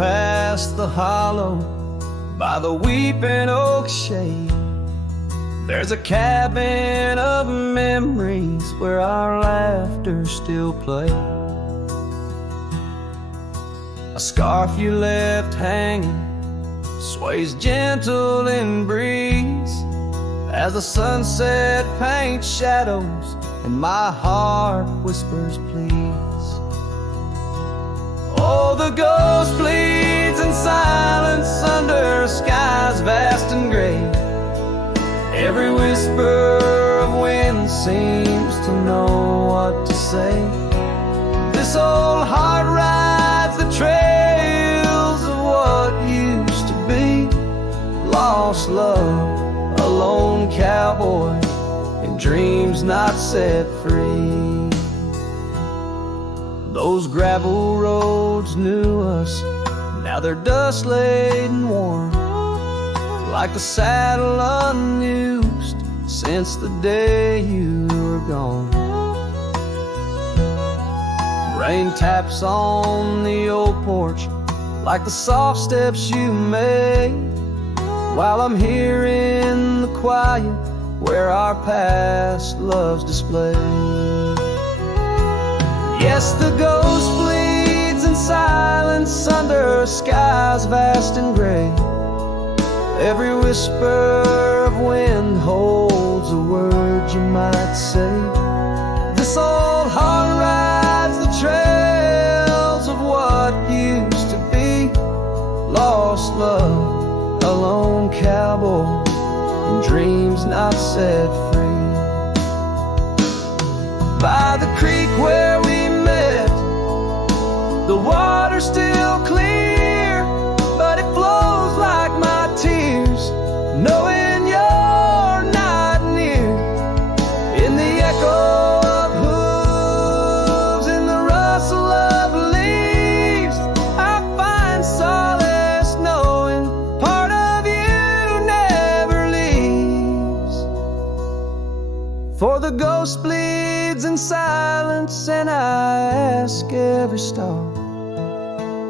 past the hollow by the weeping oak shade, there's a cabin of memories where our laughter still plays. A scarf you left hanging sways gentle in breeze as the sunset paints shadows and my heart whispers please. Oh, the ghost bleeds in silence under skies vast and gray. Every whisper of wind seems to know what to say. This old heart rides the trails of what used to be. Lost love, a lone cowboy, and dreams not set free. Those gravel roads knew us, now they're dust laden worn, like the saddle unused since the day you were gone. Rain taps on the old porch like the soft steps you made, while I'm here in the quiet where our past love's displayed. Yes, the ghost bleeds in silence under skies vast and gray. Every whisper of wind holds a word you might say. This old heart rides the trails of what used to be. Lost love, a lone cowboy, and dreams not set free. By the creek where we met, the water's still clear, but it flows like my tears, knowing you're not near. In the echo of hooves, in the rustle of leaves, I find solace knowing part of you never leaves. For the ghost bleeds in silence, and I ask every star,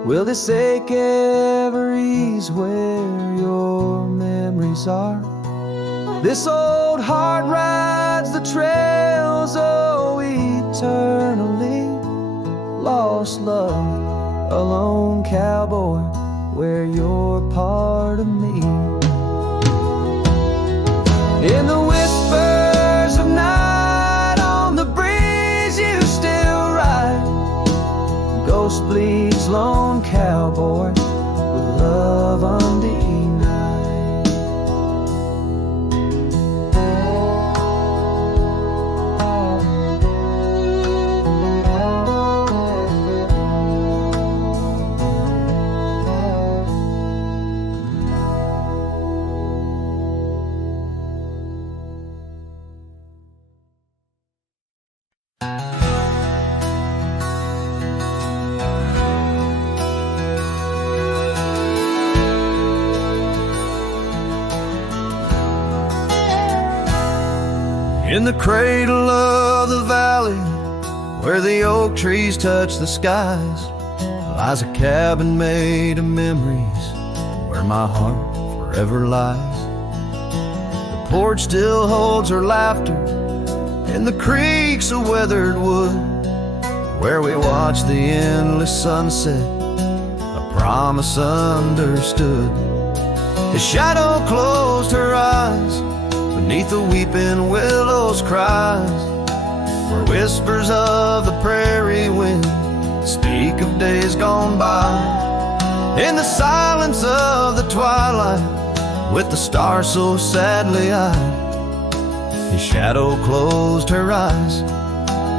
will this ache ever ease where your memories are? This old heart rides the trails, oh, eternally. Lost love, a lone cowboy, where you're part of me. In the whispers of night, on the breeze you still ride. Ghost bleeds, lone cowboy, with love undenied. In the cradle of the valley, where the oak trees touch the skies, lies a cabin made of memories, where my heart forever lies. The porch still holds her laughter, and the creek's a weathered wood, where we watch the endless sunset, a promise understood. His shadow closed her eyes, beneath the weeping willows cries, where whispers of the prairie wind speak of days gone by. In the silence of the twilight, with the stars so sadly eyed, his shadow closed her eyes,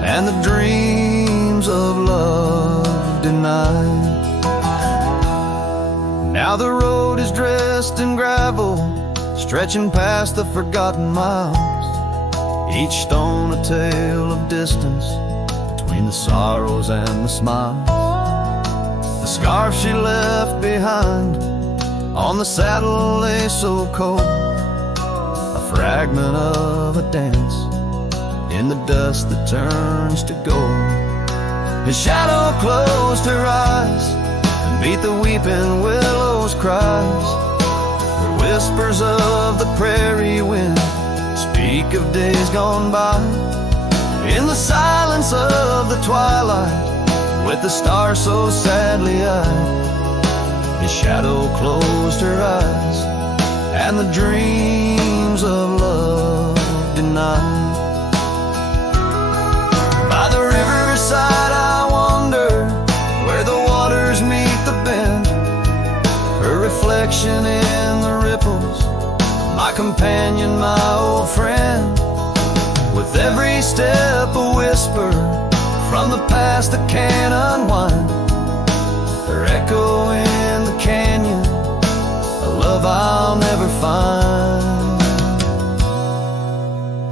and the dreams of love denied. Now the road is dressed in gravel, stretching past the forgotten miles, each stone a tale of distance between the sorrows and the smiles. The scarf she left behind on the saddle lay so cold, a fragment of a dance in the dust that turns to gold. His shadow closed her eyes, and beneath the weeping willows cries, where whispers of the prairie wind speak of days gone by. In the silence of the twilight, with the stars so sadly eyed, his shadow closed her eyes, and the dreams of love denied. By the riverside I wander, where the waters meet the bend, her reflection in the ripples, my companion, my old friend. With every step a whisper from the past that can't unwind, her echo in the canyon, a love I'll never find.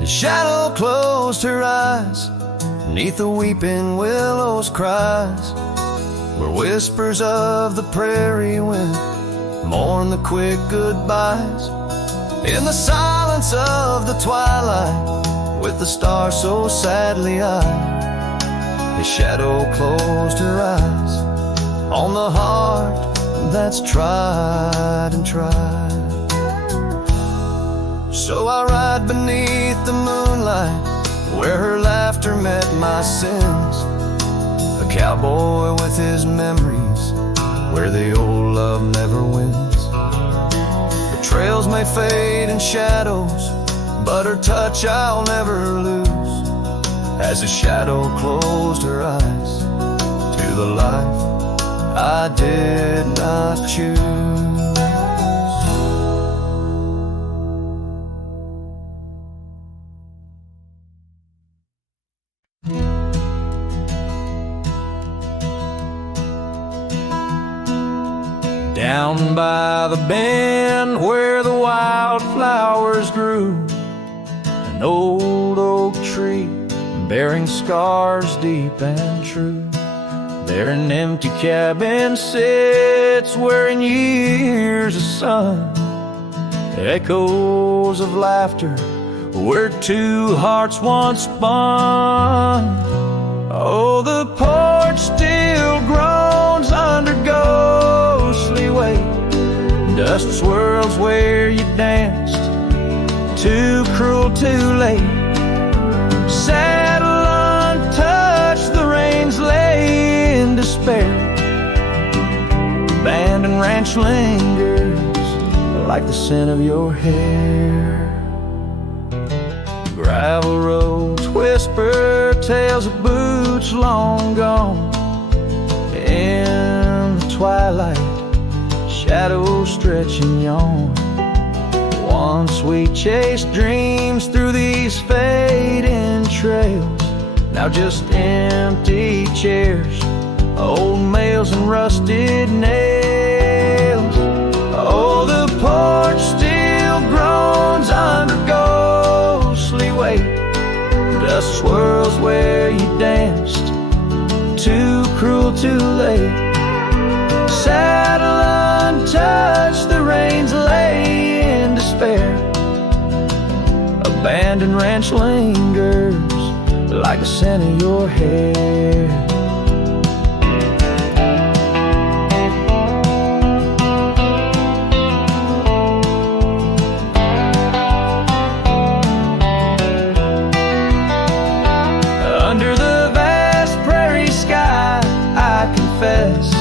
His shadow closed her eyes, beneath the weeping willows cries, where whispers of the prairie wind mourn the quick goodbyes. In the silence of the twilight, with the stars so sadly eyed, his shadow closed her eyes on the heart that's tried and tried. So I ride beneath the moonlight, where her laughter met my sins, a cowboy with his memories, where the old love never wins. The trails may fade in shadows, but her touch I'll never lose, as a shadow closed her eyes to the life I did not choose. Down by the bend where the wildflowers grew, an old oak tree bearing scars deep and true. There an empty cabin sits where in years of sun, echoes of laughter where two hearts once spun. Oh, the porch still groans under ghostly weight, dust swirls where you danced, too cruel, too late. Saddle untouched, the reins lay in despair. Abandoned ranch lingers like the scent of your hair. Gravel roads whisper tales of boots long gone. In the twilight, shadows stretch and yawn. Once we chased dreams through these fading trails, now just empty chairs, old mails and rusted nails. Oh, the porch still groans under ghostly weight, dust swirls where you danced, too cruel, too late. Saddle untouched, the reins lay in despair. Abandoned ranch lingers like the scent of your hair. Under the vast prairie sky, I confess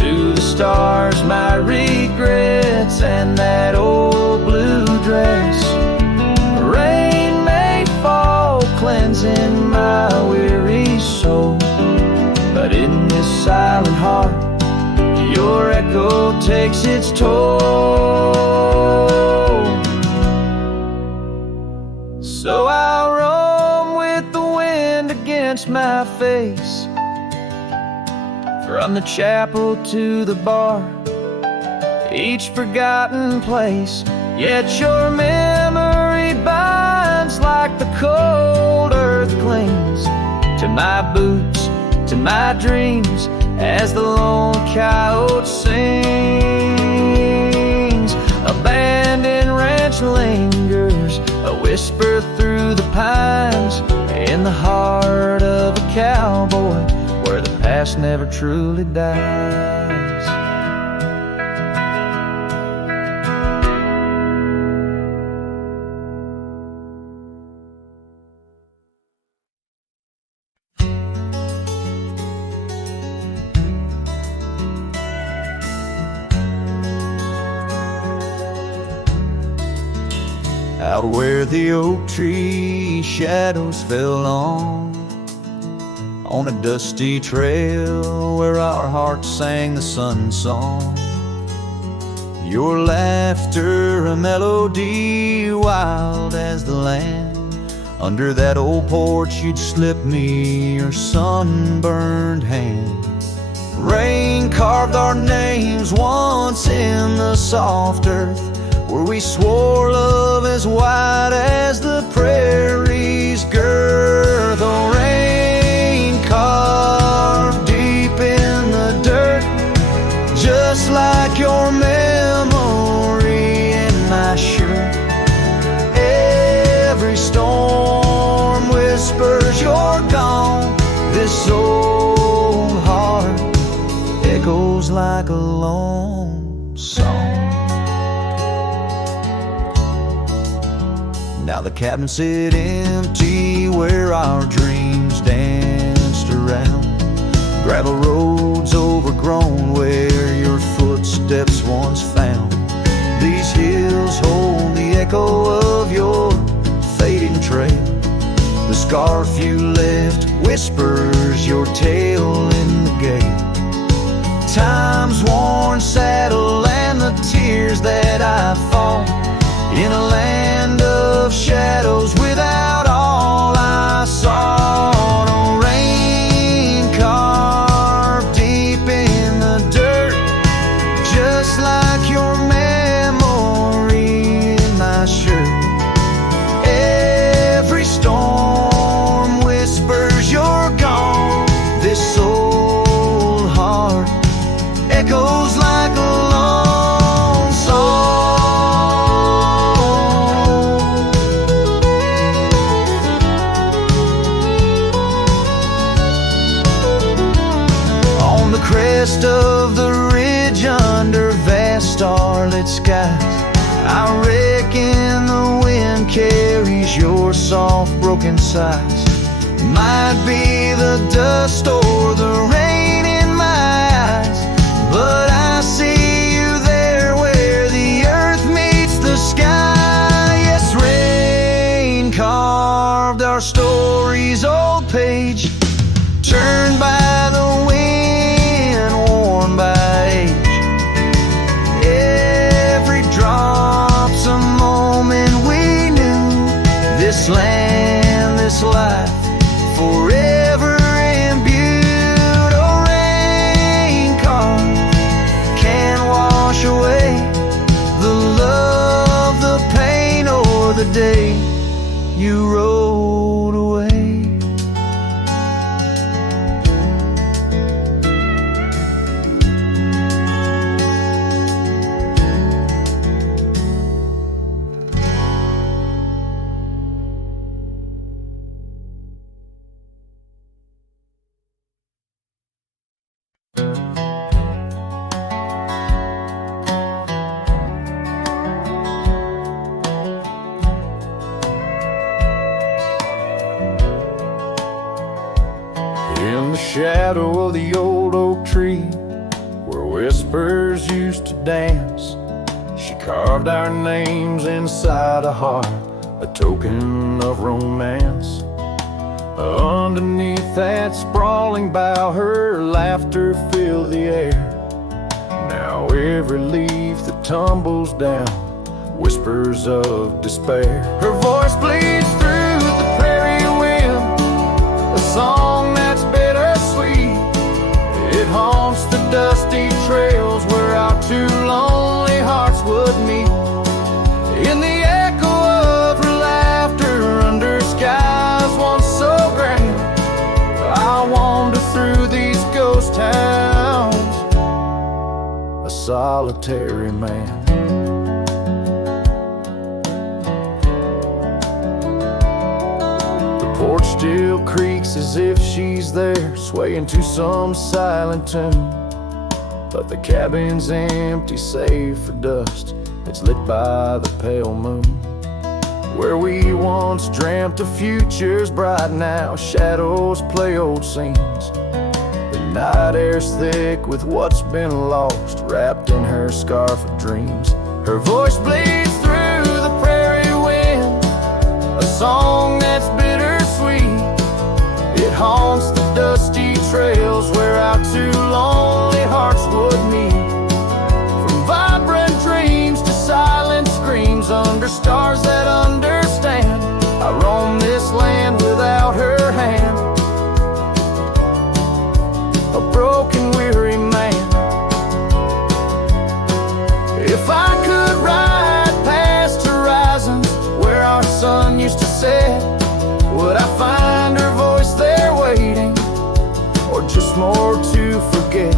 to the stars my regrets and that old blue dress. Rain may fall, cleansing my weary soul, but in this silent heart, your echo takes its toll. So I'll roam with the wind against my face, from the chapel to the bar, each forgotten place. Yet your memory binds like the cold earth clings to my boots, to my dreams, as the lone coyote sings. Abandoned ranch lingers, a whisper through the pines, in the heart of a cowboy, where the past past never truly dies. Out where the oak tree shadows fell on a dusty trail where our hearts sang the sun song. Your laughter a melody wild as the land. Under that old porch you'd slip me your sunburned hand. Rain carved our names once in the soft earth, where we swore love as wide as the prairie's girth. Oh, rain carved deep in the dirt, just like your memory in my shirt. Every storm whispers you're gone. This old heart echoes like a lone song. Now the cabin sit empty where our dreams danced around. Gravel roads overgrown where your footsteps once found. These hills hold the echo of your fading trail. The scarf you left whispers your tale in the gate. Time's worn saddle and the tears that I fought in a land of shadows without all I saw. No rain carved deep in the dirt, just like your memory in my shirt. Every storm whispers you're gone. This old heart echoes like a lone song. Crest of the ridge under vast starlit skies, I reckon the wind carries your soft broken sighs. Might be the dust or the rain in my eyes, but I see you there where the earth meets the sky. Yes, rain carved our story's old page, turned by the wind, worn by age. Every drop's a moment we knew. This land, this life, forever imbued. Oh, rain carved can't wash away the love, the pain, or the day you rode away. In the shadow of the old oak tree, where whispers used to dance, she carved our names inside a heart, a token of romance. Underneath that sprawling bough, her laughter filled the air. Now every leaf that tumbles down whispers of despair. Her voice bleeds through the prairie wind, a song that's bittersweet. It haunts the dusty trails where our two lonely hearts would meet. In the echo of her laughter under skies once so grand, I wander through these ghost towns, a solitary man. The porch still creaks as if she's there, swaying to some silent tune. But the cabin's empty save for dust that's lit by the pale moon. Where we once dreamt of futures bright, now shadows play old scenes. The night air's thick with what's been lost, wrapped in her scarf of dreams. Her voice bleeds through the prairie wind, a song that's bittersweet. It haunts the dusty trails where our two lonely hearts would meet. From vibrant dreams to silent screams under stars that understand, I roam this land without her hand, a broken, weary man. If I could ride past horizons where our sun used to set, would I find her voice there waiting, or just more to forget?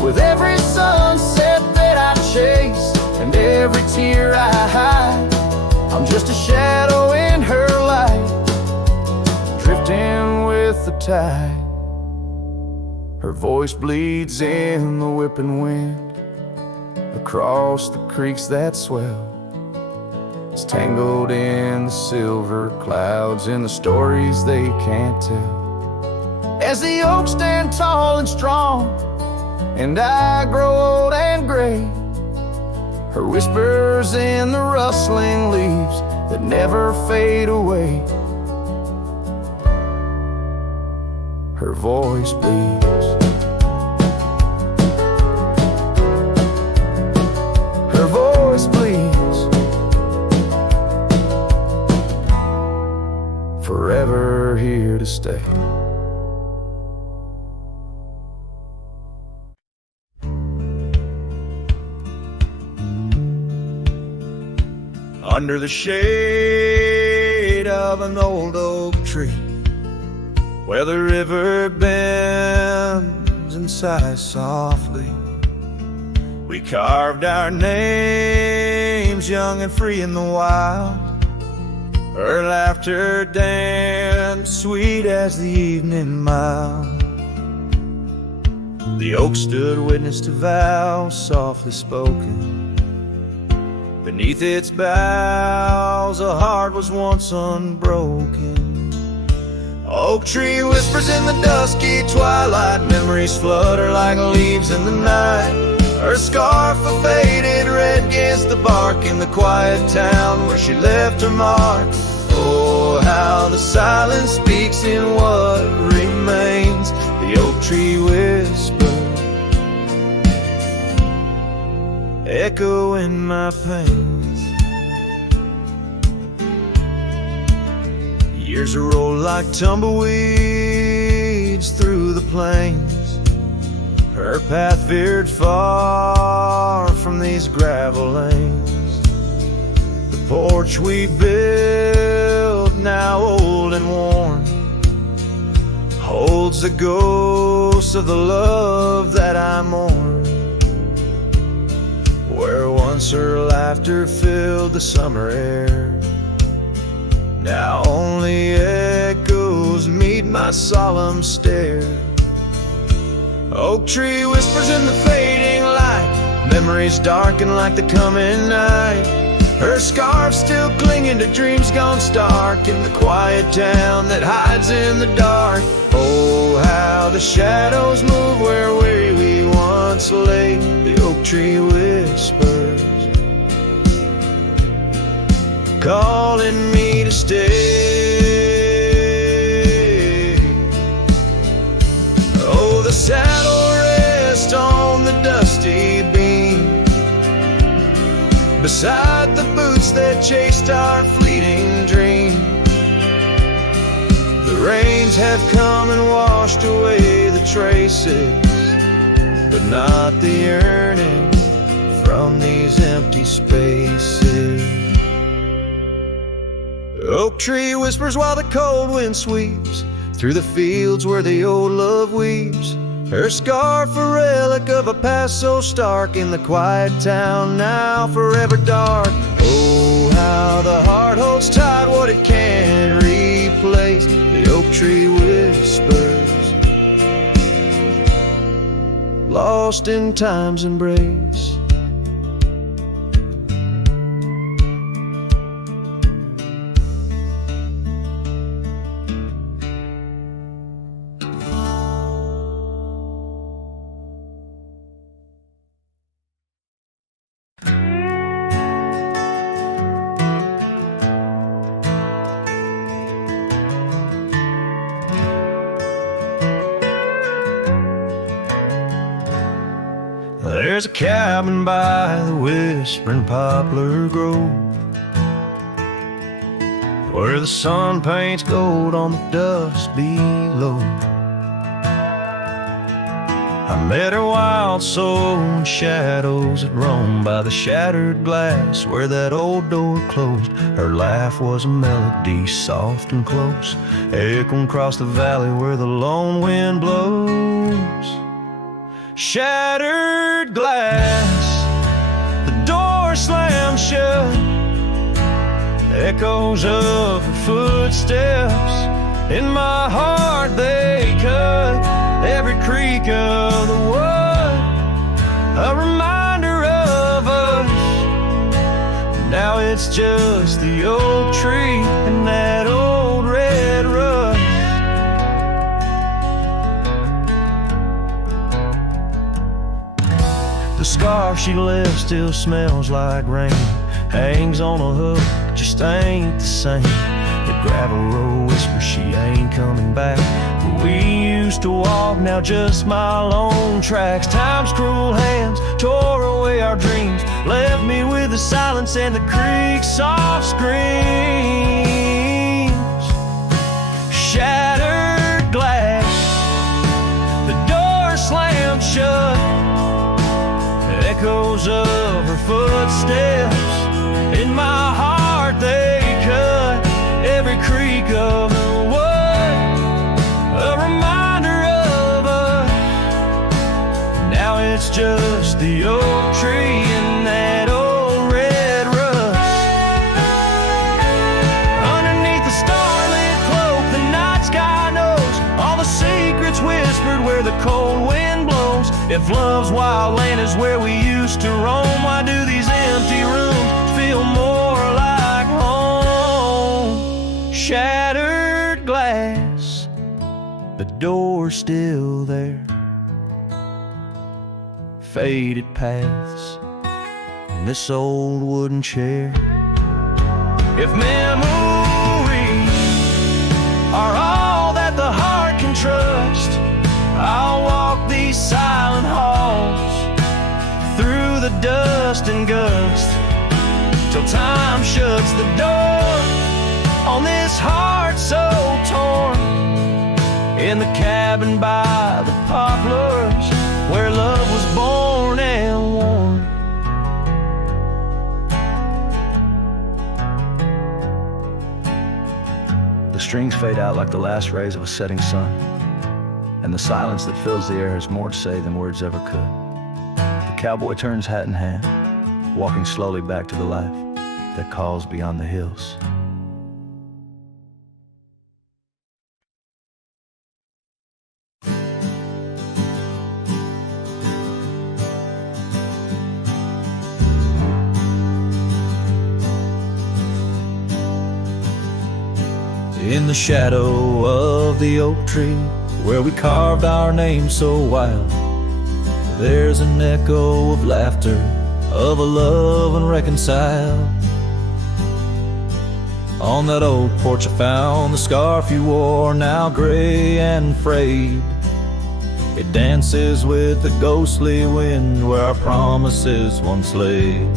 With every sunset that I chase and every tear I hide, I'm just a shadow in her light, drifting with the tide. Her voice bleeds in the whipping wind, across the creeks that swell. It's tangled in the silver clouds, in the stories they can't tell. As the oaks stand tall and strong, and I grow old and gray, her whispers in the rustling leaves that never fade away. Her voice bleeds. Her voice bleeds. Forever here to stay. Under the shade of an old oak tree, where the river bends and sighs softly, we carved our names young and free in the wild. Her laughter danced sweet as the evening mild. The oak stood witness to vows softly spoken. Beneath its boughs a heart was once unbroken. Oak tree whispers in the dusky twilight, memories flutter like leaves in the night. Her scarf a faded red against the bark in the quiet town where she left her mark. Oh, how the silence speaks in what remains. The oak tree whispers, echo in my pains. Years roll like tumbleweeds through the plains. Her path veered far from these gravel lanes. The porch we built, now old and worn, holds the ghost of the love that I mourn. Where once her laughter filled the summer air, now only echoes meet my solemn stare. Oak tree whispers in the fading light, memories darken like the coming night. Her scarf still clinging to dreams gone stark in the quiet town that hides in the dark. Oh, how the shadows move where we once lay. The oak tree whispers, calling me to stay. Oh, the saddle rests on the dusty beam, beside the boots that chased our fleeting dream. The rains have come and washed away the traces, but not the yearning from these empty spaces. Oak tree whispers while the cold wind sweeps through the fields where the old love weeps. Her scarf a relic of a past so stark in the quiet town now forever dark. Oh, how the heart holds tight what it can't reach. place the oak tree whispers, lost in time's embrace. There's a cabin by the whispering poplar grove, where the sun paints gold on the dust below. I met her wild soul in shadows that roamed by the shattered glass where that old door closed. Her laugh was a melody, soft and close, echoing across the valley where the lone wind blows. Shattered glass, the door slammed shut, echoes of her footsteps in my heart they cut. Every creak of the wood, a reminder of us. Now it's just the oak tree and that old red rust. The scarf she left still smells like rain, hangs on a hook, just ain't the same. The gravel road whispers she ain't coming back, but we used to walk, now just my lone tracks. Time's cruel hands tore away our dreams, left me with the silence and the creek's soft screams. Shattered glass, the door slammed shut, echoes of her footsteps in my heart they cut. Every creak of the wood, a reminder of us. Now it's just the oak tree and that old red rust. Underneath the starlit cloak, the night sky knows all the secrets whispered where the cold wind blows. If love's wild land is where we used to roam, why do these empty rooms feel more like home? Shattered glass, the door's still there, faded paths in this old wooden chair. If memories are all that the heart can trust, I'll walk these silent halls through the dust and gust till time shuts the door on this heart so torn. In the cabin by the poplars where love was born and worn. The strings fade out like the last rays of a setting sun, and the silence that fills the air has more to say than words ever could. The cowboy turns hat in hand, walking slowly back to the life that calls beyond the hills. In the shadow of the oak tree where we carved our name so wild, there's an echo of laughter, of a love unreconciled. On that old porch I found the scarf you wore, now gray and frayed. It dances with the ghostly wind where our promises once lay.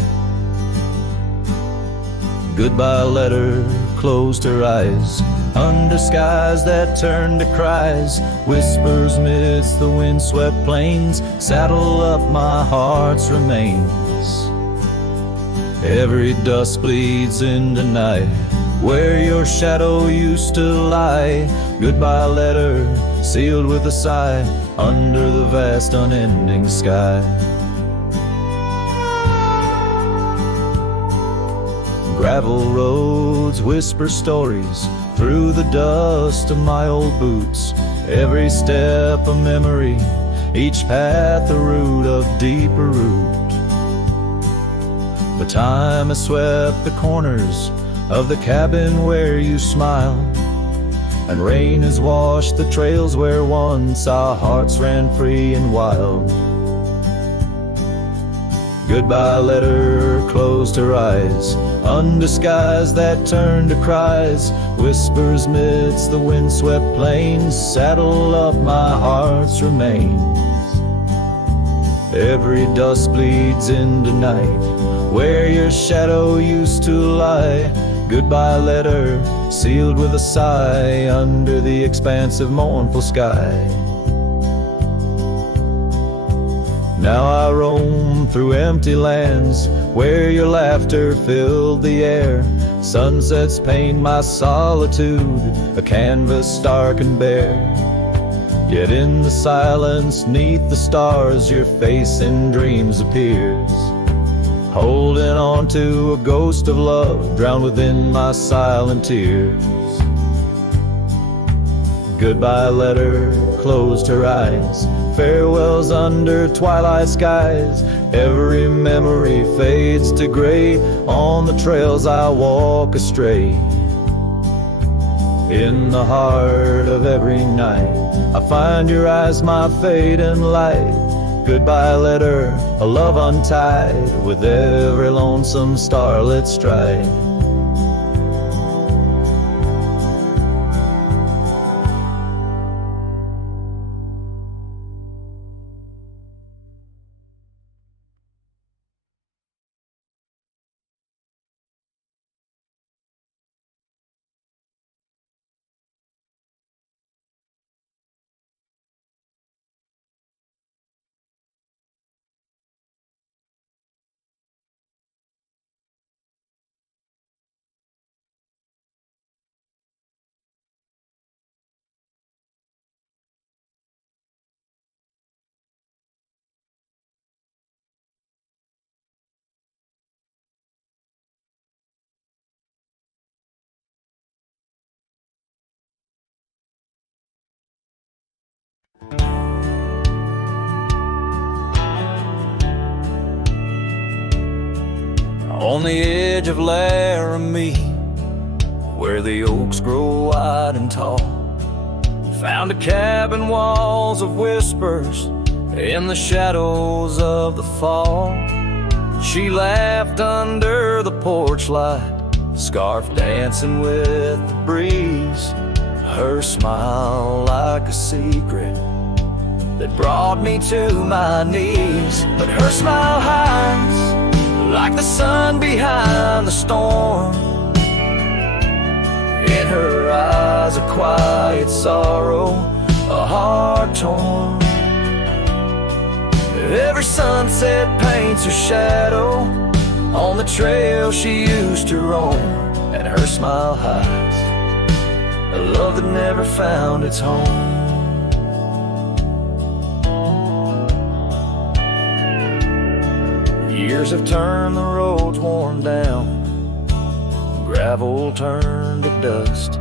Goodbye letter closed her eyes under skies that turned to cries. Whispers midst the windswept plains, saddle up my heart's remains. Every dusk bleeds into night where your shadow used to lie. Goodbye letter sealed with a sigh under the vast unending sky. Gravel roads whisper stories through the dust of my old boots. Every step a memory, each path the root of deeper root. But time has swept the corners of the cabin where you smiled, and rain has washed the trails where once our hearts ran free and wild. Goodbye letter closed her eyes, undisguised that turned to cries. Whispers midst the windswept plains, saddle up my heart's remains. Every dust bleeds into night, where your shadow used to lie. Goodbye letter, sealed with a sigh, under the expansive mournful sky. Now I roam through empty lands, where your laughter filled the air. Sunsets paint my solitude, a canvas stark and bare. Yet in the silence, 'neath the stars, your face in dreams appears, holding on to a ghost of love, drowned within my silent tears. Goodbye letter closed her eyes, farewells under twilight skies. Every memory fades to gray, on the trails I walk astray. In the heart of every night, I find your eyes, my fading light. Goodbye letter, a love untied, with every lonesome starlit stride. On the edge of Laramie, where the oaks grow wide and tall, found a cabin, walls of whispers in the shadows of the fall. She laughed under the porch light, scarf dancing with the breeze, her smile like a secret that brought me to my knees. But her smile hides like the sun behind the storm. In her eyes a quiet sorrow, a heart torn. Every sunset paints her shadow on the trail she used to roam, and her smile hides a love that never found its home. Years have turned the roads worn down, gravel turned to dust.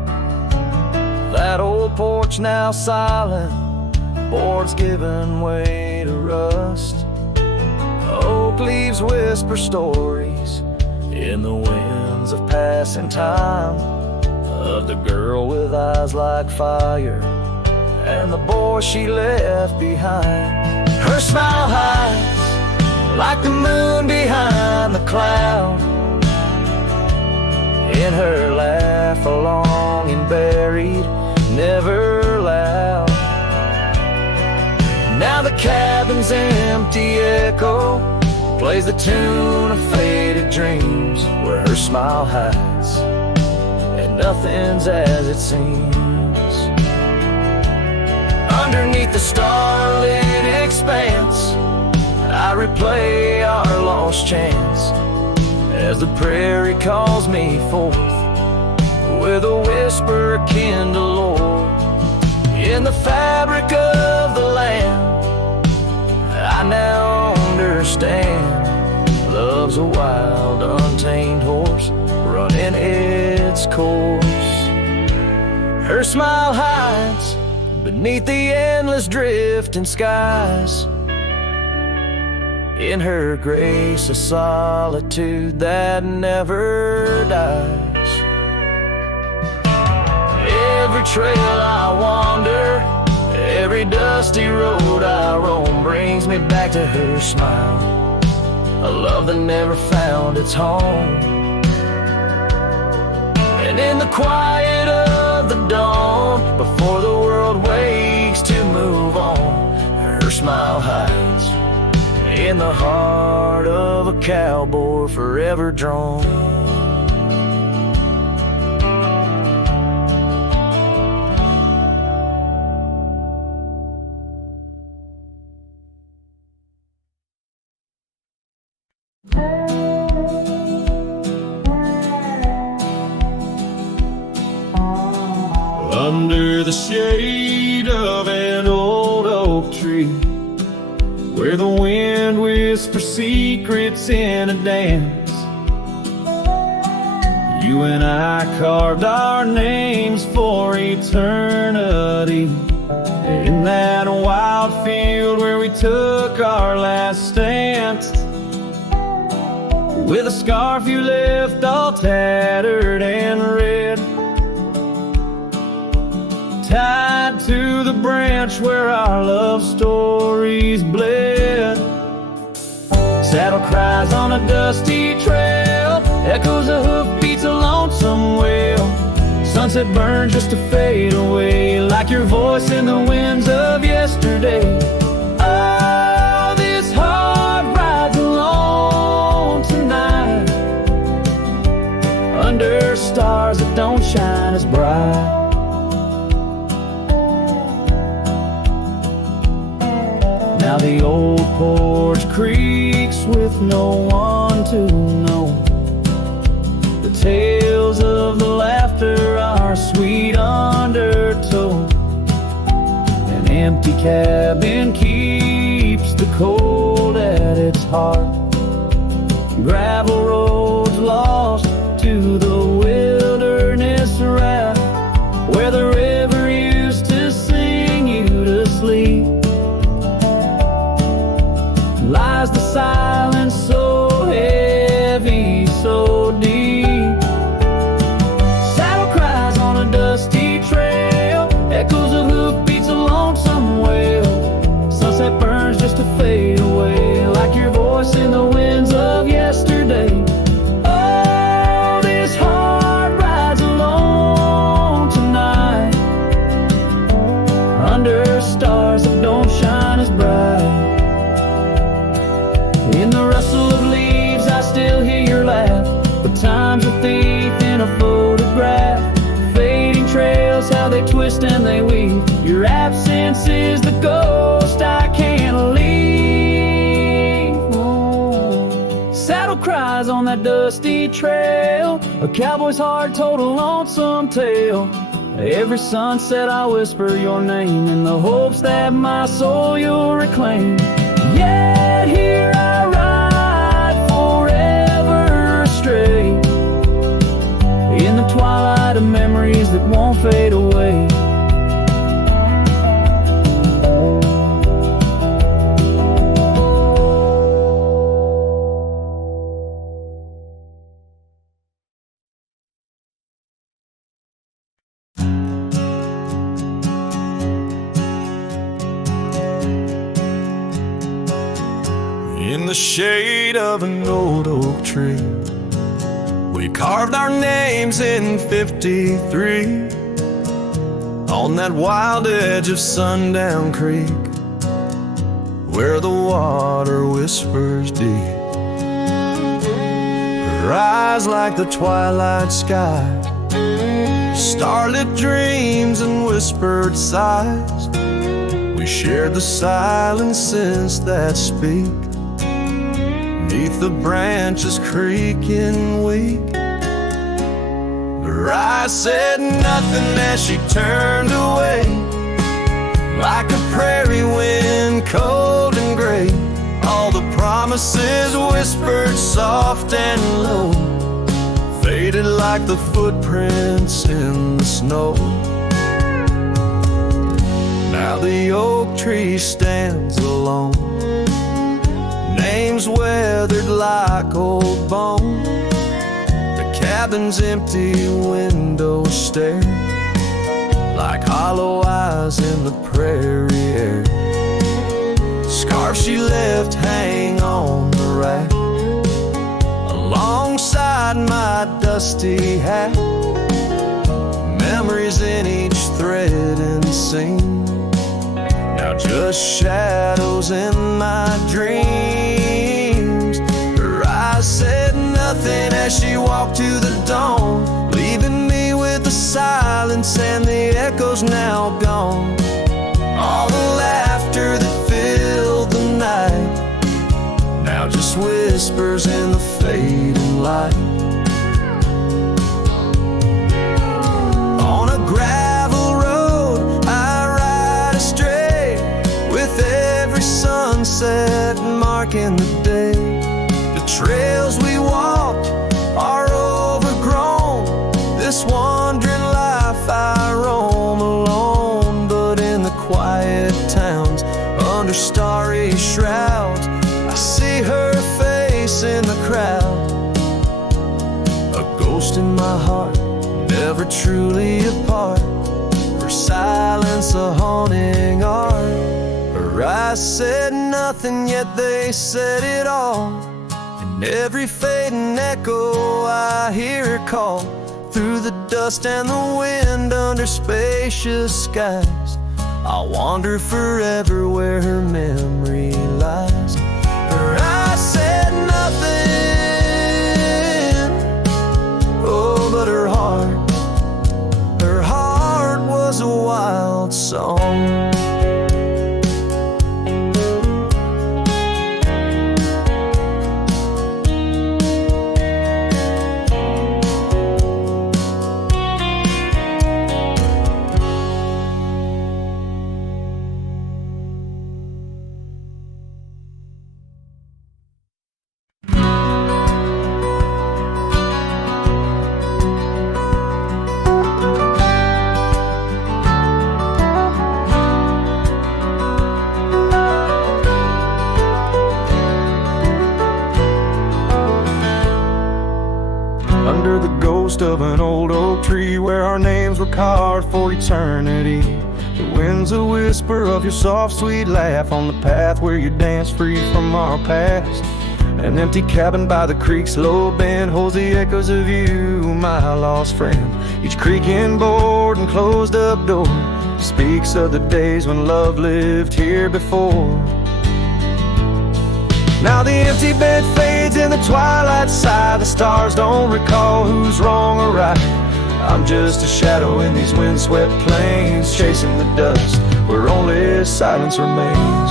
That old porch now silent, boards giving way to rust. Oak leaves whisper stories in the winds of passing time, of the girl with eyes like fire and the boy she left behind. Her smile hides like the moon behind the cloud. In her laugh a longing buried, never loud. Now the cabin's empty echo plays the tune of faded dreams, where her smile hides and nothing's as it seems. Underneath the starlit expanse, I replay our lost chance, as the prairie calls me forth with a whisper akin to lore. In the fabric of the land, I now understand love's a wild, untamed horse running its course. Her smile hides beneath the endless drifting skies. In her grace, a solitude that never dies. Every trail I wander, every dusty road I roam, brings me back to her smile, a love that never found its home. And in the quiet of the dawn, before the world wakes to move on, her smile hides in the heart of a cowboy forever drawn. Under the shade of an old oak tree, where the wind whispers secrets in a dance, you and I carved our names for eternity. In that wild field where we took our last stance, with a scarf you left all tattered and red, tied to the branch where our love stories bled. Saddle cries on a dusty trail, echoes of hoofbeats, a lonesome wail. Sunset burns just to fade away, like your voice in the winds of yesterday. Oh, this heart rides alone tonight, under stars that don't shine as bright. Now the old porch creaks with no one to know. The tales of the laughter are sweet undertow. An empty cabin keeps the cold at its heart. Gravel roads lost to the wilderness raft, where the river used to sing you to sleep. Lies the silence so heavy, so deep. Saddle cries on a dusty trail, echoes of hoofbeats, a lonesome wail. Sunset burns just to fade away, like your voice in the winds of yesterday. Oh, this heart rides alone tonight, under stars that don't shine as bright. In the rustle of leaves I still hear your laugh, but time's a thief in a photograph. Fading trails, how they twist and they weave. Your absence is the ghost I can't leave. Oh. Saddle cries on that dusty trail, a cowboy's heart told a lonesome tale. Every sunset I whisper your name, in the hopes that my soul you'll reclaim. Yet here I ride forever astray, in the twilight of memories that won't fade away. In the shade of an old oak tree, we carved our names in 53, on that wild edge of Sundown Creek, where the water whispers deep. Her eyes like the twilight sky, starlit dreams and whispered sighs. We shared the silences that speak, beneath the branches creaking weak. Her eyes said nothing as she turned away, like a prairie wind, cold and gray. All the promises whispered soft and low, faded like the footprints in the snow. Now the oak tree stands alone, names weathered like old bone. The cabin's empty windows stare like hollow eyes in the prairie air. Scarf she left hang on the rack alongside my dusty hat. Memories in each thread and seam, now just shadows in my dreams. Her eyes said nothing as she walked to the dawn, leaving me with the silence and the echoes now gone. All the laughter that filled the night, now just whispers in the fading light. On a gravel road I ride astray, with every sunset marking the day. The trails we walked are overgrown, this wandering life I roam alone. But in the quiet towns, under starry shrouds, I see her face in the crowd. A ghost in my heart, never truly apart, her silence a haunting art. Her eyes said nothing, yet they said it all. In every fading echo I hear her call, through the dust and the wind, under spacious skies. I'll wander forever where her memory lies. Her eyes said nothing, oh, but her heart was a wild song. Under the ghost of an old oak tree, where our names were carved for eternity, the wind's a whisper of your soft sweet laugh on the path where you dance free from our past. An empty cabin by the creek's low bend holds the echoes of you, my lost friend. Each creaking board and closed up door speaks of the days when love lived here before. Now the empty bed fades in the twilight sigh, the stars don't recall who's wrong or right. I'm just a shadow in these windswept plains, chasing the dust where only silence remains.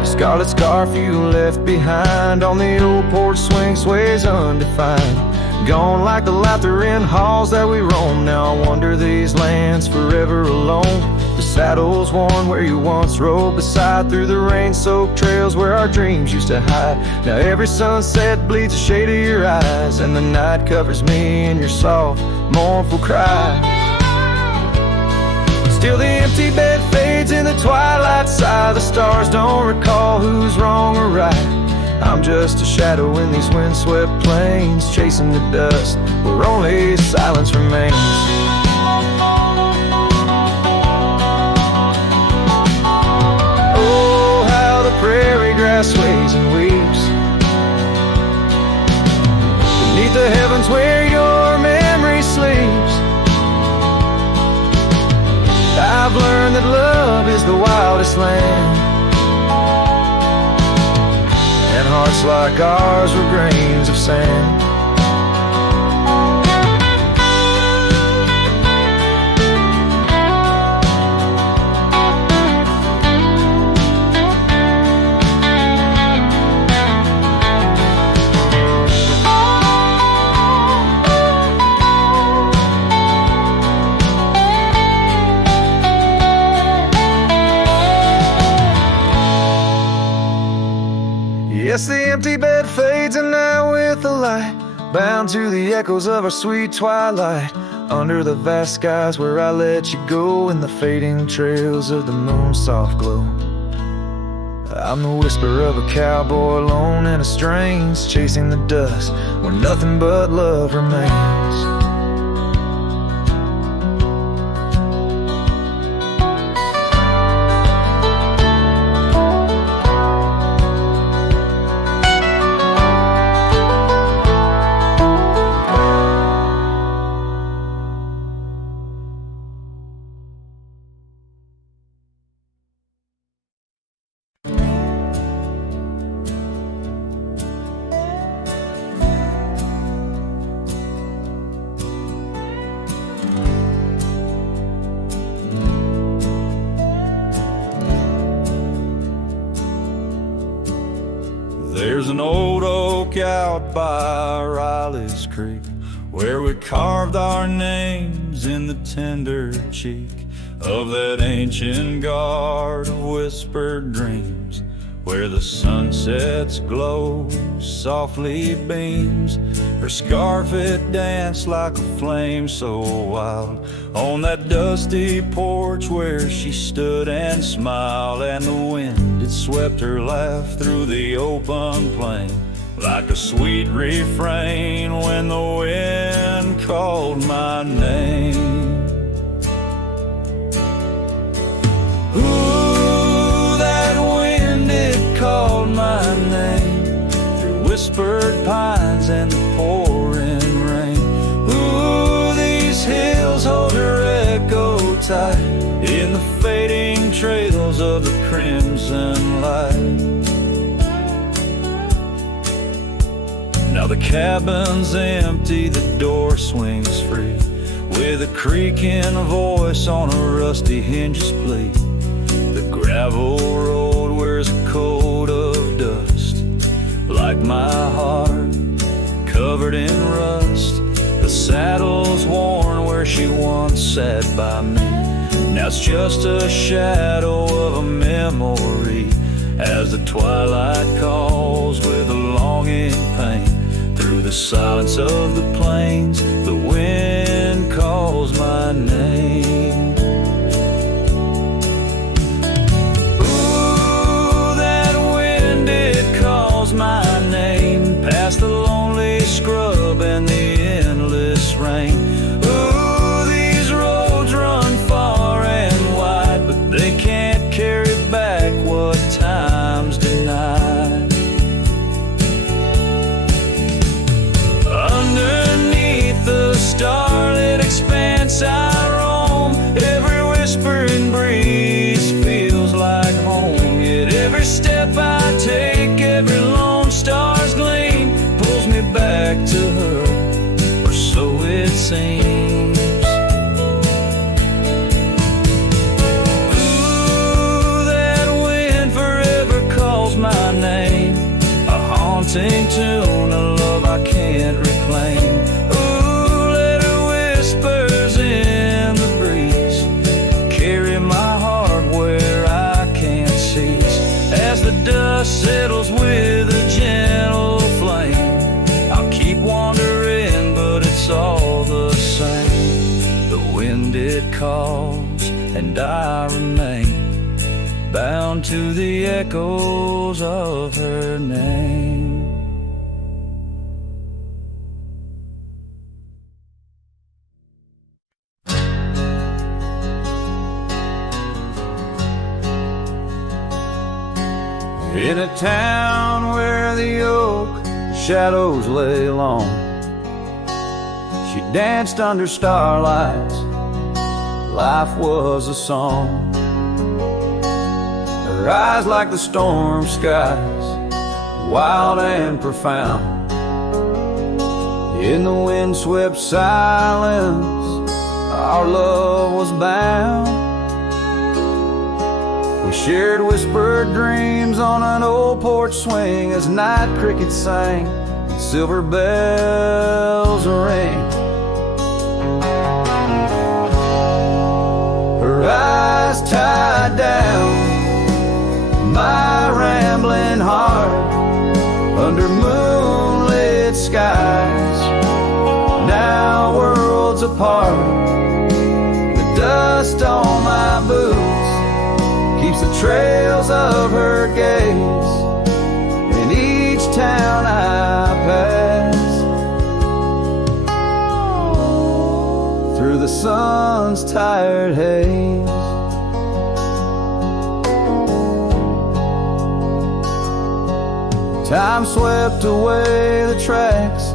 The scarlet scarf you left behind on the old porch swing sways undefined, gone like the laughter in halls that we roam. Now I wander these lands forever alone. The saddle's worn where you once rode beside, through the rain-soaked trails where our dreams used to hide. Now every sunset bleeds a shade of your eyes, and the night covers me in your soft, mournful cries. Still the empty bed fades in the twilight sigh, the stars don't recall who's wrong or right. I'm just a shadow in these windswept plains, chasing the dust where only silence remains. Prairie grass sways and weeps beneath the heavens where your memory sleeps. I've learned that love is the wildest land, and hearts like ours were grains of sand. Yes, the empty bed fades, and now with the light bound to the echoes of our sweet twilight, under the vast skies where I let you go, in the fading trails of the moon's soft glow. I'm the whisper of a cowboy alone in a strange, chasing the dust where nothing but love remains. There's an old oak out by Riley's Creek, where we carved our names in the tender cheek of that ancient guard of whispered dreams, where the sunset's glow softly beams. Her scarf it danced like a flame so wild on that dusty porch where she stood and smiled, and the wind it swept her laugh through the open plain like a sweet refrain when the wind called my name. Ooh, that wind it called my name through whispered pines and the pouring rain. Ooh, these hills hold her echo tight in the fading trails of the crimson light. Now the cabin's empty, the door swings free, with a creaking voice on a rusty hinge's plea. The gravel road wears a coat of dust, like my heart, covered in rust. The saddle's worn where she once sat by me. Now it's just a shadow of a memory, as the twilight calls with a longing pain. Through the silence of the plains, the wind calls my name. Ooh, that wind, it calls my name, past the lonely scrub and the endless rain. Ooh, these roads run far and wide, but they can't carry back what time's denied. Underneath the starlit expanse I roam, every whispering breeze feels like home. Yet every step I take, every lone star's gleam pulls me back to her, or so it seems. Ooh, that wind forever calls my name, a haunting tune, a love I can't reclaim. Ooh, let her whispers in the breeze carry my heart where I can't cease. As the dust settles with a gentle flame, I'll keep wandering, but it's all the same. The wind it calls and I remain bound to the echoes of her name. In a town where the oak shadows lay long, she danced under starlights, life was a song. Her eyes like the storm skies, wild and profound. In the windswept silence, our love was bound. We shared whispered dreams on an old porch swing as night crickets sang and silver bells ring. Her eyes tied down my rambling heart under moonlit skies. apart. The dust on my boots keeps the trails of her gaze in each town I pass. Through the sun's tired haze, time swept away the tracks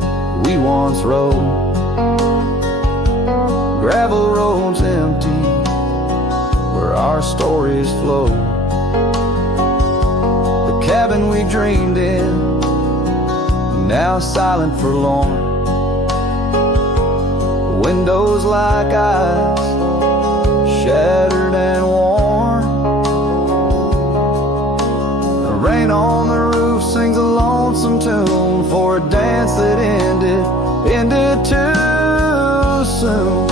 we once rode. Gravel roads empty where our stories flow. The cabin we dreamed in, now silent forlorn. Windows like eyes, shattered and worn. The rain on the roof sings a lonesome tune for a dance that ended too soon.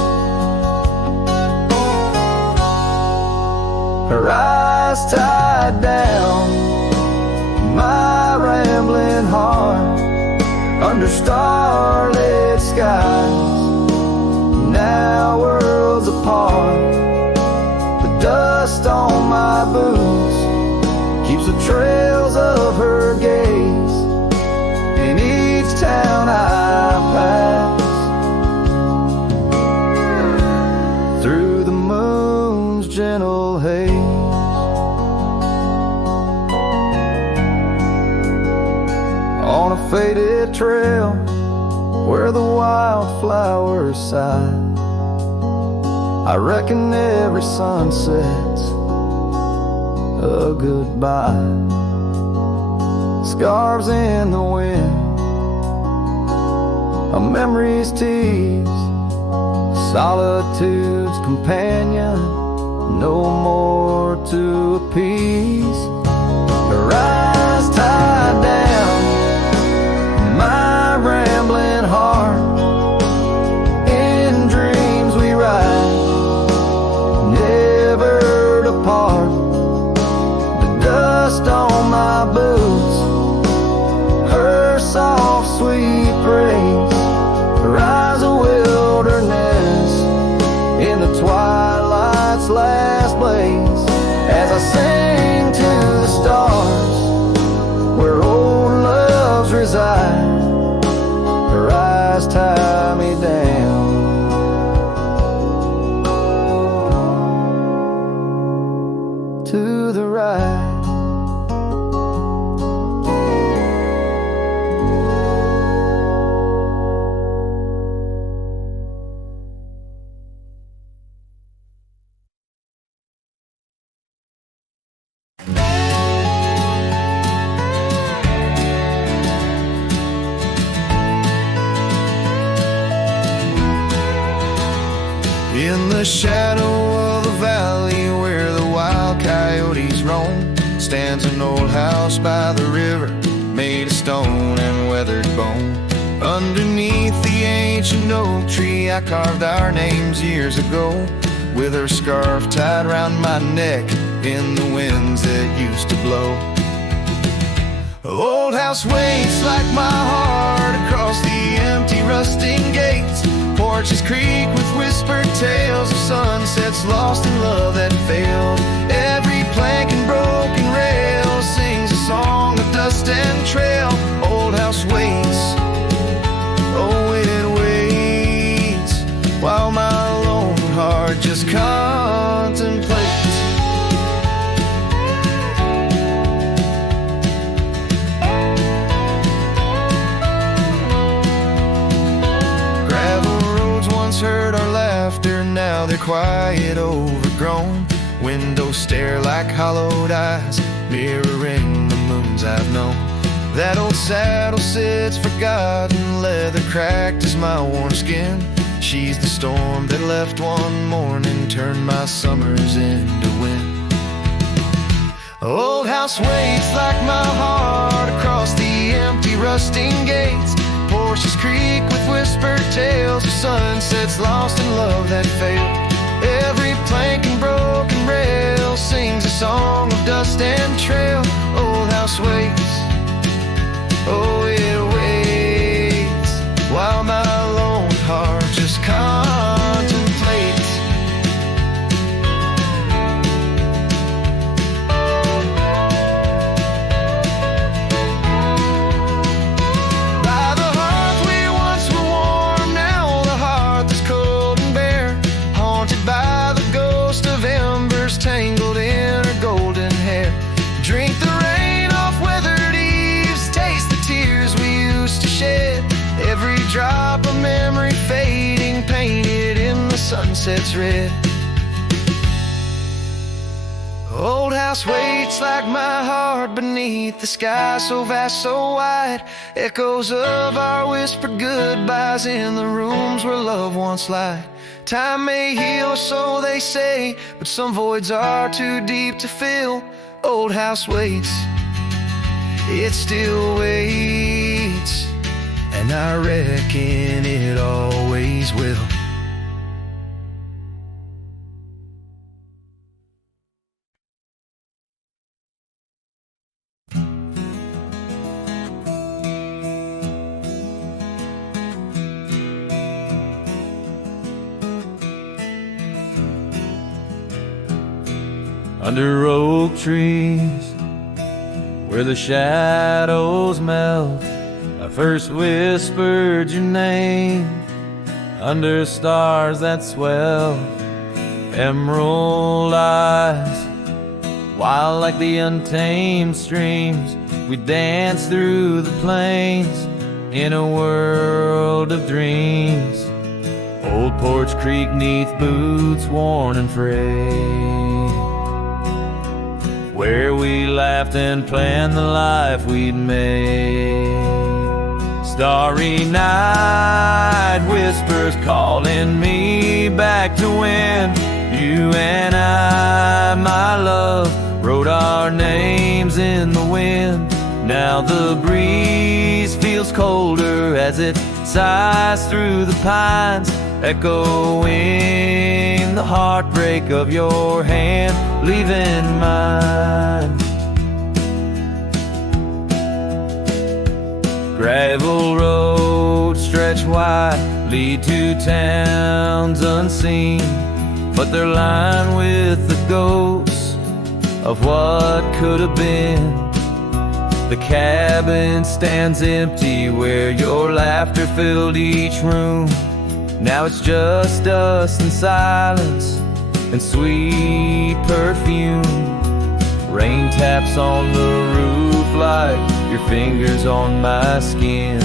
Her eyes tied down my rambling heart under starlit skies, now worlds apart. The dust on my boots keeps the trails of her gaze in each town I pass. Through the moon's gentle haze, on a faded trail where the wildflowers sigh, I reckon every sunset's a goodbye. Scarves in the wind, a memory's tease, solitude's companion, no more to appease. Her eyes tied down my rambling heart, in dreams we ride, never depart. The dust on my boots, her soft sweet praise, her eyes a wilderness in the twilight's last blaze. As I sing to the stars where old loves reside, her eyes tie me down to the right. In the shadow of the valley where the wild coyotes roam, stands an old house by the river, made of stone and weathered bone. Underneath the ancient oak tree I carved our names years ago, with her scarf tied round my neck in the winds that used to blow. The old house waits like my heart across the empty rusting gates. Porches creak with whispered tales of sunsets lost in love that failed. Every plank and broken rail sings a song of dust and trail. Old house waits, oh it waits, while my lone heart just contemplates. Heard our laughter, now they're quiet, overgrown. Windows stare like hollowed eyes, mirroring the moons I've known. That old saddle sits forgotten, leather cracked as my worn skin. She's the storm that left one morning, turned my summers into wind. Old house waits like my heart across the empty rusting gates. Porches creak with whispered tales of sunsets lost in love that failed. Every plank and broken rail sings a song of dust and trail. Old house waits, oh it waits, while my lone heart just comes. sunsets red. Old house waits like my heart beneath the sky so vast, so wide. Echoes of our whispered goodbyes in the rooms where love once lied. Time may heal, or so they say, but some voids are too deep to fill. Old house waits, it still waits, and I reckon it always will. Under oak trees, where the shadows melt, I first whispered your name. Under stars that swell, emerald eyes, wild like the untamed streams, we dance through the plains in a world of dreams. Old Porch Creek neath boots worn and frayed, where we laughed and planned the life we'd made. Starry night whispers calling me back to when you and I, my love, wrote our names in the wind. Now the breeze feels colder as it sighs through the pines, echoing the heartbreak of your hand, leaving mine. Gravel roads stretch wide, lead to towns unseen, but they're lined with the ghosts of what could have been. The cabin stands empty where your laughter filled each room. Now it's just us and silence and sweet perfume. Rain taps on the roof like your fingers on my skin,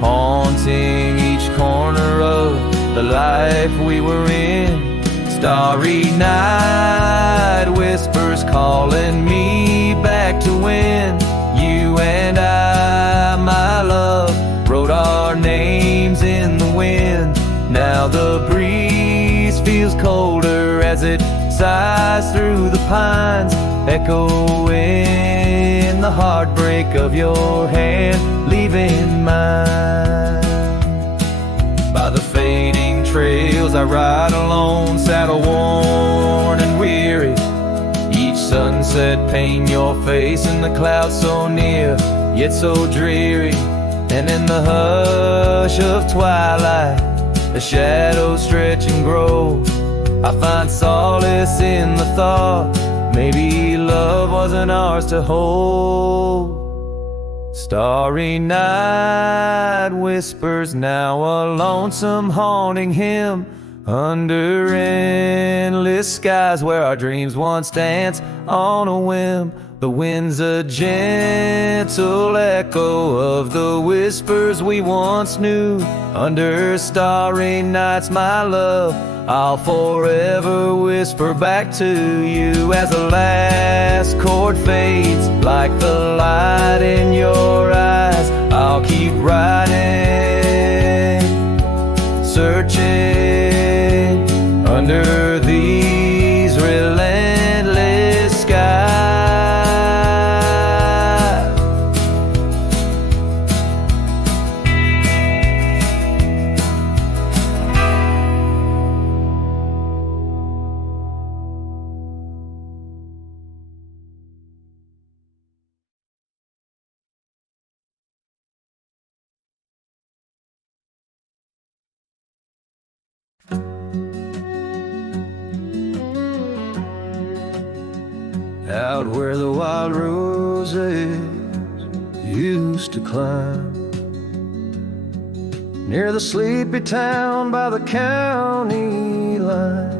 haunting each corner of the life we were in. Starry night whispers calling me back to when you and I, my love, wrote our names in the wind. Now the breeze feels colder as it sighs through the pines, echoing the heartbreak of your hand, leaving mine. By the fading trails I ride alone, saddle worn and weary. Each sunset paint your face in the clouds so near, yet so dreary. And in the hush of twilight, the shadows stretch and grow. I find solace in the thought maybe love wasn't ours to hold. Starry night whispers now a lonesome haunting hymn under endless skies where our dreams once danced on a whim. The wind's a gentle echo of the whispers we once knew. Under starry nights, my love, I'll forever whisper back to you as the last chord fades like the light in your eyes. I'll keep riding, searching under these relentless skies. Out where the wild roses used to climb, near the sleepy town by the county line.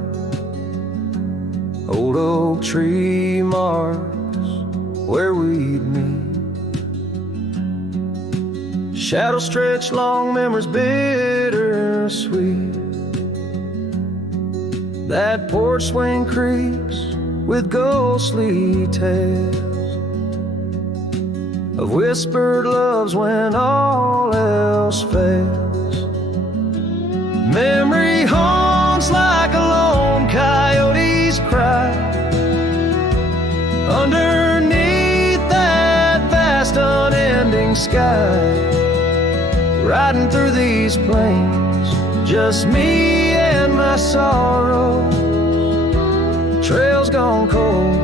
Old oak tree marks where we'd meet, shadows stretch long, memories bittersweet. That porch swing creaks with ghostly tales of whispered loves when all else fails. Memory haunts like a lone coyote's cry underneath that vast unending sky. Riding through these plains, just me and my sorrow. Trails gone cold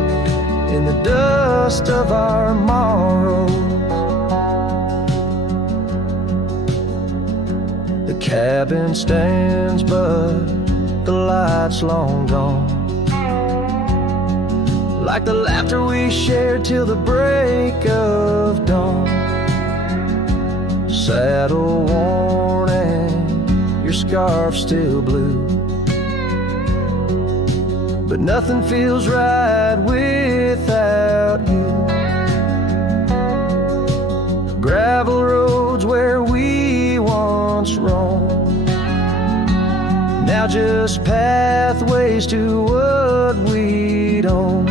in the dust of our morrows. The cabin stands, but the light's long gone. Like the laughter we shared till the break of dawn. Saddle worn and your scarf still blue, but nothing feels right without you. Gravel roads where we once roamed, now just pathways to what we'd own.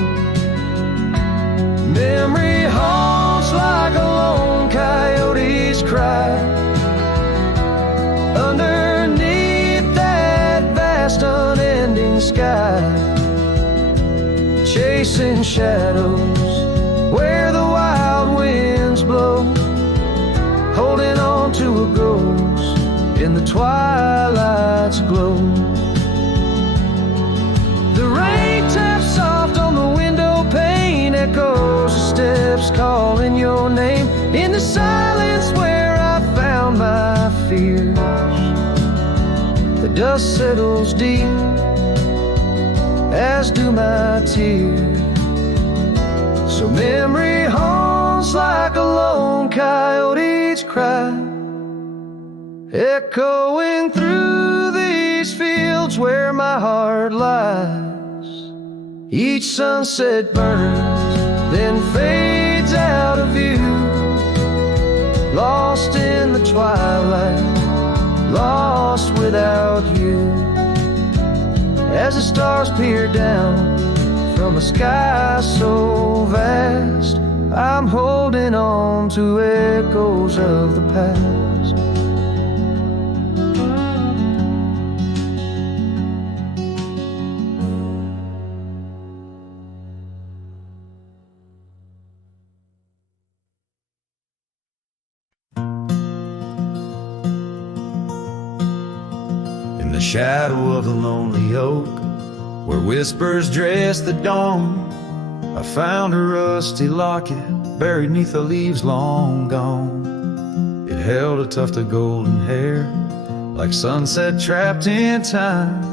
Memory haunts like a lone coyote's cry underneath that vast unending sky. Chasing shadows where the wild winds blow, holding on to a ghost in the twilight's glow. The rain taps soft on the window pane, echoes of steps calling your name in the silence where I found my fears. The dust settles deep, as do my tears. So memory haunts like a lone coyote's cry, echoing through these fields where my heart lies. Each sunset burns, then fades out of view, lost in the twilight, lost without you. As the stars peer down from a sky so vast, I'm holding on to echoes of the past. In the shadow of the lonely oak, where whispers dress the dawn, I found a rusty locket buried neath the leaves long gone. It held a tuft of golden hair, like sunset trapped in time,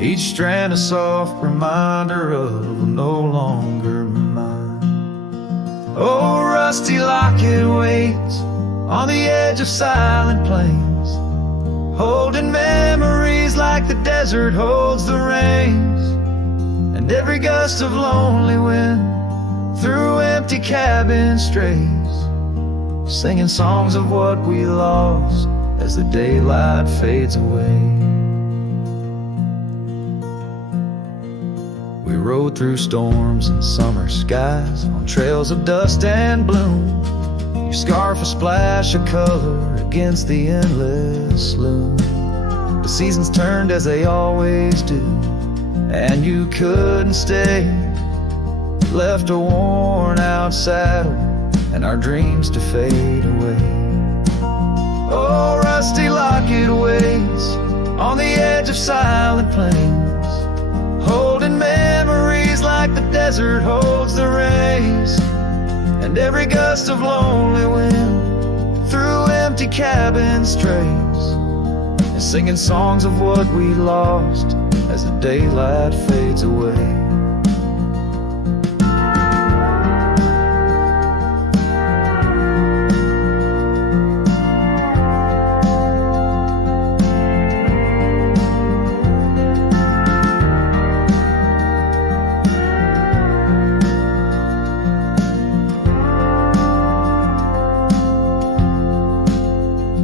each strand a soft reminder of no longer mine. Oh, rusty locket waits on the edge of silent plains, holding memories like the desert holds the rains, and every gust of lonely wind through empty cabin strays, singing songs of what we lost as the daylight fades away. We rode through storms and summer skies on trails of dust and bloom, your scarf a splash of color against the endless loom. The seasons turned as they always do, and you couldn't stay. Left a worn out saddle and our dreams to fade away. Oh, rusty locket waits on the edge of silent plains, holding memories like the desert holds the rays, and every gust of lonely wind through empty cabin strays, and singing songs of what we lost as the daylight fades away.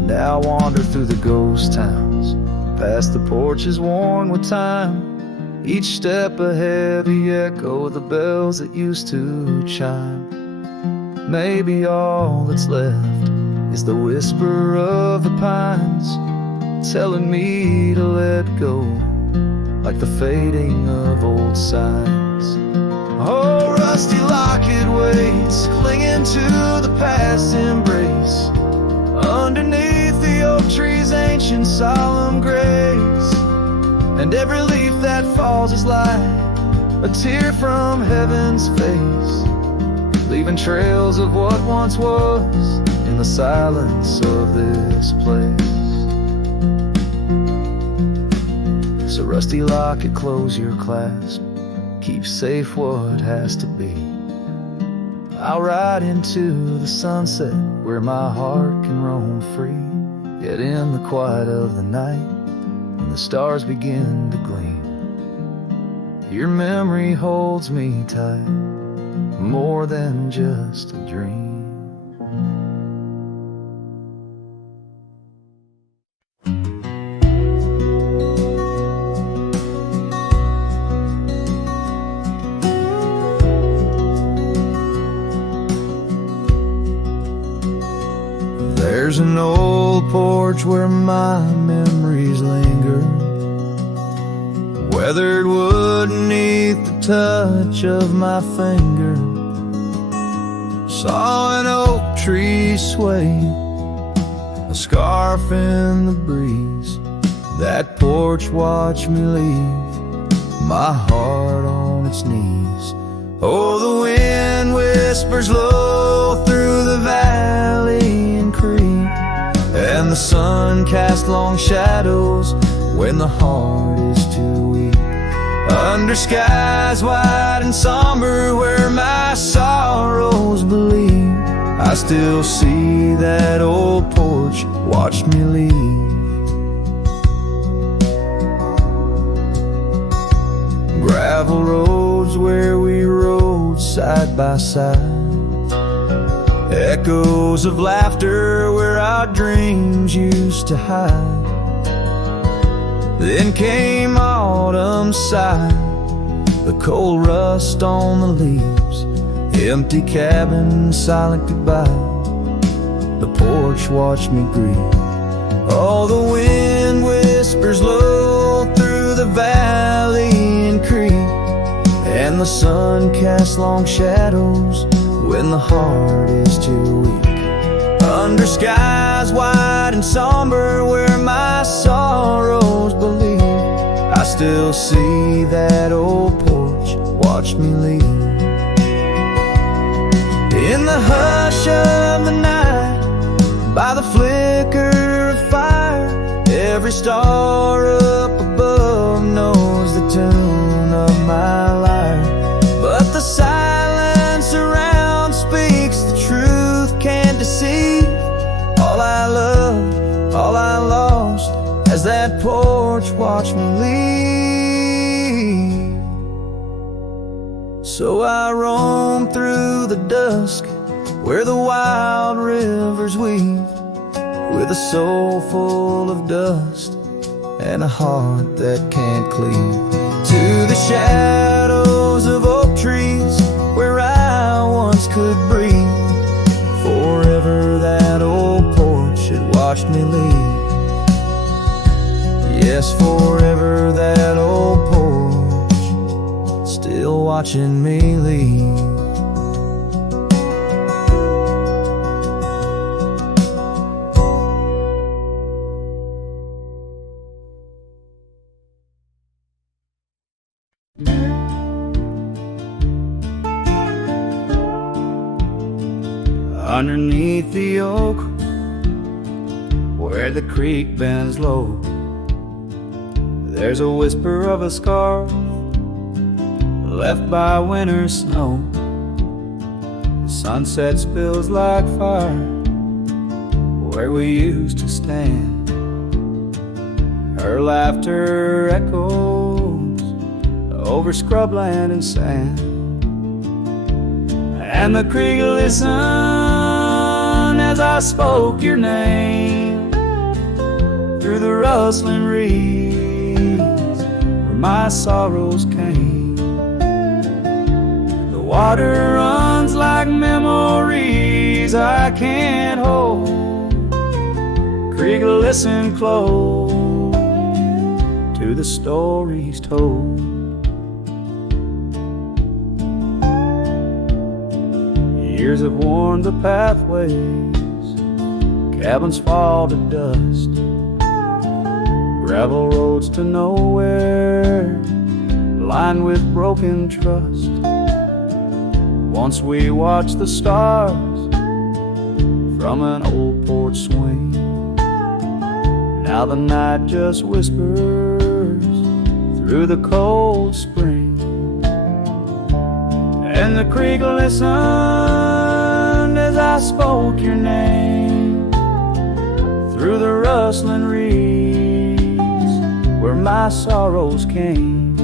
Now I wander through the ghost towns, past the porches worn with time, each step a heavy echo of the bells that used to chime. Maybe all that's left is the whisper of the pines, telling me to let go, like the fading of old signs. Oh, rusty locket waits, clinging to the past embrace, underneath the oak tree's ancient solemn grace. And every leaf that falls is like a tear from heaven's face, leaving trails of what once was in the silence of this place. So rusty locket, close your clasp, keep safe what has to be. I'll ride into the sunset where my heart can roam free, yet in the quiet of the night, when the stars begin to gleam, your memory holds me tight, more than just a dream. There's an old porch where my memories linger, weathered wood beneath the touch of my finger. Saw an oak tree sway, a scarf in the breeze. That porch watched me leave, my heart on its knees. Oh, the wind whispers low through the valley and creek, and the sun casts long shadows when the heart is too weak. Under skies wide and somber where my sorrows believe, I still see that old porch watch me leave. Gravel roads where we rode side by side, echoes of laughter where our dreams used to hide. Then came autumn's sigh, the cold rust on the leaves, empty cabin, silent goodbye. The porch watched me grieve. Oh, the wind whispers low through the valley and creek, and the sun casts long shadows when the heart is too weak. Under skies wide and somber where my sorrows believe, I still see that old porch watch me leave. In the hush of the night, by the flicker of fire, every star up above knows the tune of my lyre. But the silence around speaks the truth, can't deceive. All I loved, all I lost, as that porch watched me leave. So I roam through the dusk where the wild rivers weave, with a soul full of dust and a heart that can't cleave. To the shadows of oak trees where I once could breathe, forever that old porch had watched me leave. Yes, forever that old porch still watching me leave. Underneath the oak, where the creek bends low, there's a whisper of a scar left by winter's snow. The sunset spills like fire where we used to stand. Her laughter echoes over scrubland and sand, and the creek listened as I spoke your name through the rustling reeds, where my sorrows came. The water runs like memories I can't hold. Creek, listen close to the stories told. Years have worn the pathways, cabins fall to dust, gravel roads to nowhere, lined with broken trust. Once we watched the stars from an old porch swing. Now the night just whispers through the cold spring. And the creek listened as I spoke your name through the rustling reeds where my sorrows came.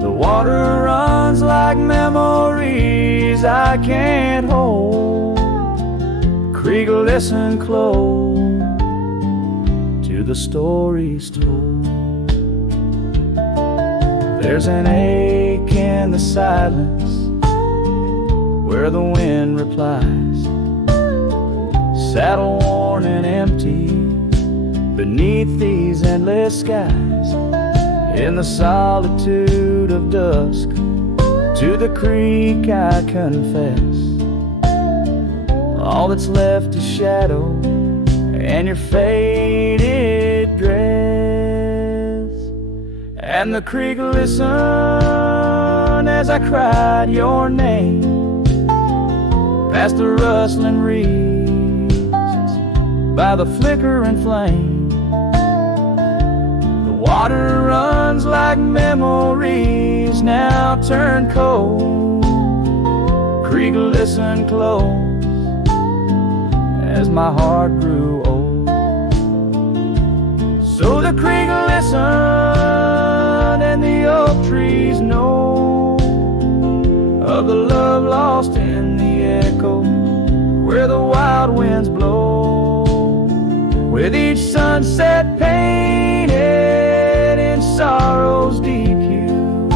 The water runs like memories I can't hold. Creek, listen close to the stories told. There's an ache in the silence where the wind replies, saddle worn and empty beneath these endless skies. In the solitude of dusk, to the creek I confess, all that's left is shadow and your faded dress. And the creek listened as I cried your name past the rustling reeds by the flickering flame. The water runs like memories now turn cold. Creek, listen close as my heart grew old. So the creek listened and the oak trees know of the love lost in the echo where the wild winds blow, with each sunset painted in sorrow's deep hue.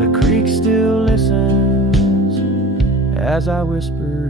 The creek still listens as I whisper